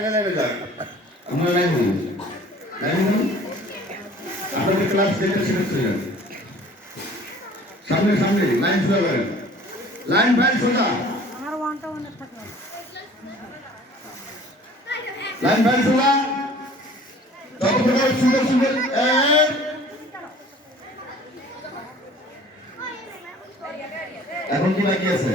লাইনে লাইনে যান আপনারা লাইন দিন লাইন দিন আপনাদের ক্লাস যেটা সেটা সামনে সামনে লাইন সোজা করেন। লাইন ফাইল সোজা আমার ওয়ানটা ওয়ানের থাকবে লাইন ফাইল সোজা যত প্রকার সুন্দর সুন্দর। এখন কি বাকি আছে?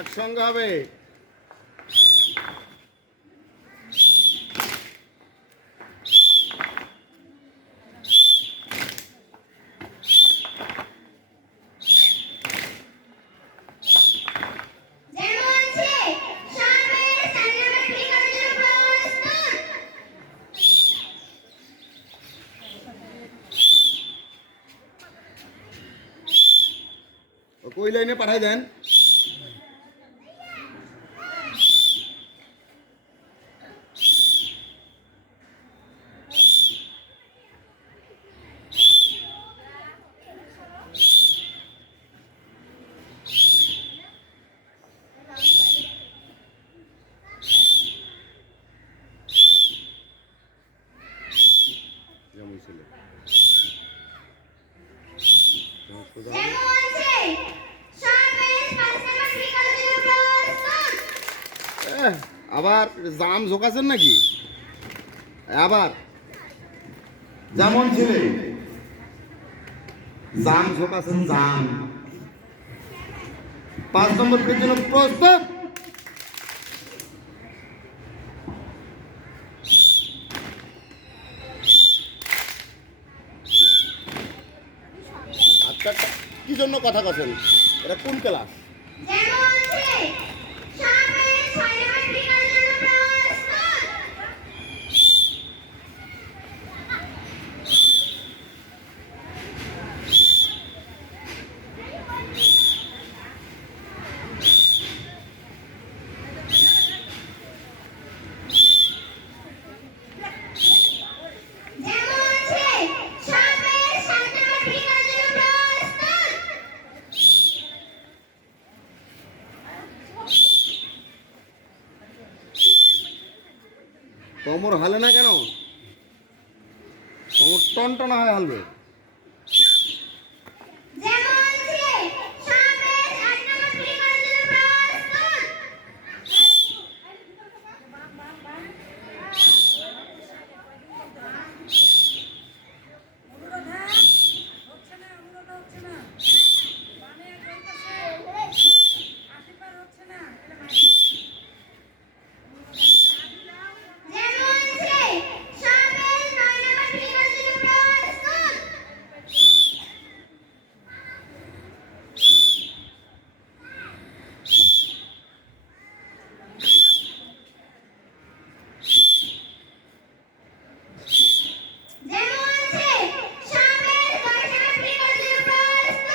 একসঙ্গে হবে। যেন আছে সামনে সামনে ঠিকানার প্রস্তুত ওকে ওই লাইনে পাঠাই দেন যেমন ছিল যেমন সোজা যেন আছে সামনে সামনে ঠিকানার প্রস্তুত এহ, আবার জাম ঝোকাছেন নাকি? আবার। যেমন ছেলে। জাম ঝোকাছেন জাম। পাঁচ নম্বর পেজ জন্য প্রস্তুত। কি জন্য কথা কথেন এটা কোন ক্লাস যেন আছে সামনে সামনে ঠিকানার প্রস্তুত যেন আছে সামনে সামনে ঠিকানার প্রস্তুত কোমর হালে না কেন? কোমর টনটনা হয় হালবে যেমন আছে সামনে এক নম্বর ঠিকানার প্রস্তুত অনুরোধ হ্যাঁ হচ্ছে না অনুরোধ হচ্ছে না মানে চলতেছে আশীর্বাদ হচ্ছে না এটা মাইক। যেমন আছে সামনে নয় নম্বর ঠিকানার প্রস্তুত যেমন আছে সামনে দশ নম্বর ঠিকানার প্রস্তুত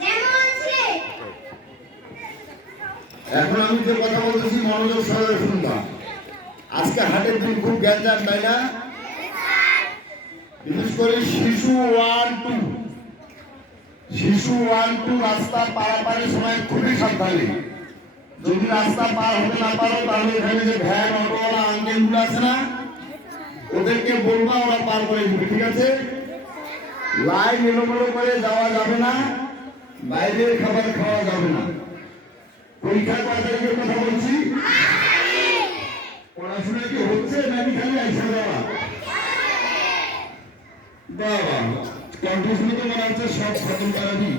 যেমন আছে এখন আমি যে কথা বলতেছি, মনোযোগ সহকারে শুনবা। আজকে হাটের দিন খুব গ্যাঞ্জাম, তাই না? বিশেষ করে শিশু ওয়ান টু। শিশু ওয়ান টু রাস্তা পারাপারের সময় খুবই সাবধানে। যদি রাস্তা পার হতে না পারো, তাহলে এখানে যে ভ্যান, অটোওয়ালা, আঙ্কেলগুলো আছে না, ওদেরকে বলবা, ওরা পার করে দিবে, ঠিক আছে? লাইন এলোমেলো করে যাওয়া যাবে না, বাইরের খাবার খাওয়া যাবে না। পরীক্ষা কয় তারিখের কথা বলছি পড়াশোনা কি হচ্ছে নাকি খালি আইসা যাওয়া বাবা কন্ঠস্বর তো মনে হচ্ছে সব খতম করাবি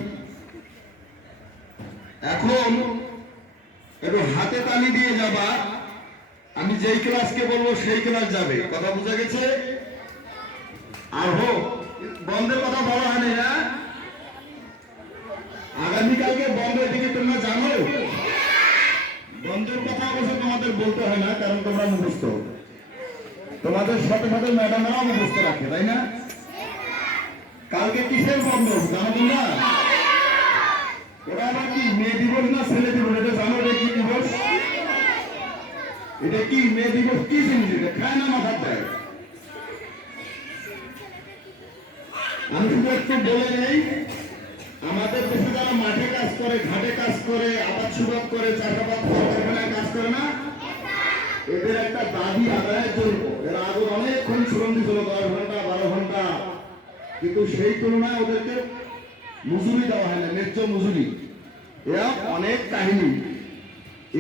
এখন একটু হাতে তালি দিয়ে যাবা। আমি যেই ক্লাসকে বলব সেই ক্লাস যাবে। কথা বোঝা গেছে? আর হোক বন্ধের কথা বলা হয়নি না আগামীকালকে বন্ধের দিকে তোমরা জানো বন্ধের কথা অবশ্য তোমাদের বলতে হয় না, কারণ তোমরা মুখস্থ। তোমাদের সাথে সাথে ম্যাডামরাও মুখস্থ রাখে, তাই না? কালকে কিসের বন্ধ? জানো তোমরা? ওরা কি মেয়ে দিবস না ছেলে দিবস? এটা জানো এটা কি দিবস? এটা কি? মেয়ে দিবস কি জিনিস এটা? খায় না মাথার দেয়? আমি শুধু একটু বলে নেই, আমাদের দেশে যারা মাঠে কাজ করে, ঘাটে কাজ করে আবাদ সুবাদ করে, চাষাবাদ কারখানায় কাজ করে না এদের একটা দাবি আদায়ের জন্য এরা আগে অনেকক্ষণ শ্রম দিছিল দশ ঘণ্টা, বারো ঘণ্টা। কিন্তু সেই তুলনায় ওদেরকে মজুরি দেওয়া হয় না, ন্যায্য মজুরি। এরা অনেক কাহিনী।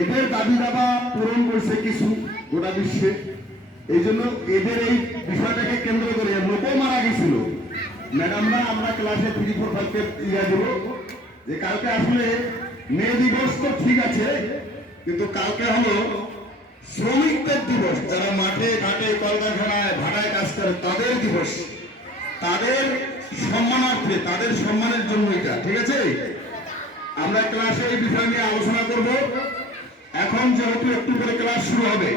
এদের দাবি দাবা পূরণ করছে কিছু, গোটা বিশ্বে। এই জন্য এদের এই বিষয়টাকে কেন্দ্র করে লোকও মারা গেছিল। ম্যাডামরা আমরা ক্লাসে থ্রি ফোর ফাইভকে ইয়া দেব যে কালকে আসলে মে দিবস তো ঠিক আছে, কিন্তু কালকে হলো শ্রমিকদের দিবস, যারা মাঠে, ঘাটে, কলকারখানায় ভাড়ায় কাজ করে, তাদের দিবস। তাদের সম্মানার্থে, তাদের সম্মানের জন্য এটা, ঠিক আছে? আমরা ক্লাসে এই বিষয় নিয়ে আলোচনা করব। এখন যেহেতু একটু করে ক্লাস শুরু হবে